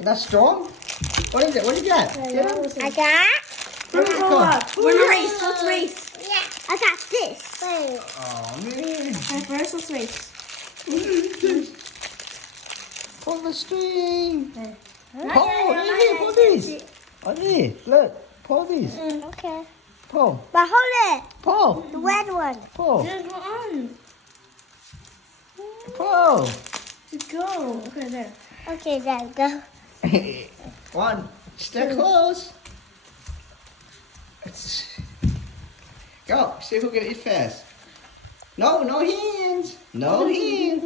That's strong. What is it? What is that? Get him. I got. What is it called? We're gonna race. Let's race. Yeah. I got this. Oh man. Okay, first let's race. Pull the string. Okay. Pull. Here, pull this. Oh, there. Look. Pull this. Okay. Pull. But hold it. Pull. The red one. Pull. Then go on. Pull. Let's go. Okay, there. Okay, then go. One. Stay close. Go. See who can eat fast. No, no hands. No hands.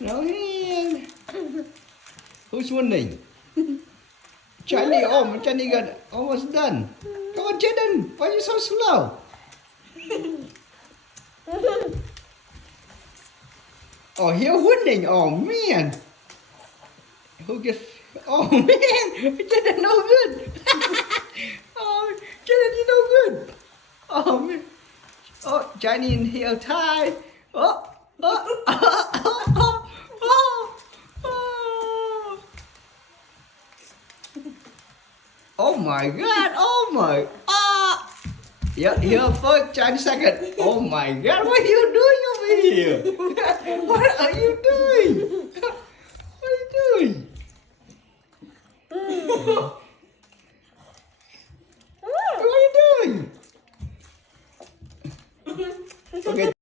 No hands. Who's winning? Johnny. Oh, Johnny got almost done. Come on, Jaden. Why are you so slow? Oh, you're winning. Oh man. Who gets? Oh man, Jaden no good. Oh, Jaden you no good. Oh man. Oh, Johnny and heel tie. Oh, oh, oh, oh, oh, oh. Oh my God. Oh my. Ah. Yeah, here first, Johnny second. Oh my God, what are you doing over here? What are you doing? What are you doing?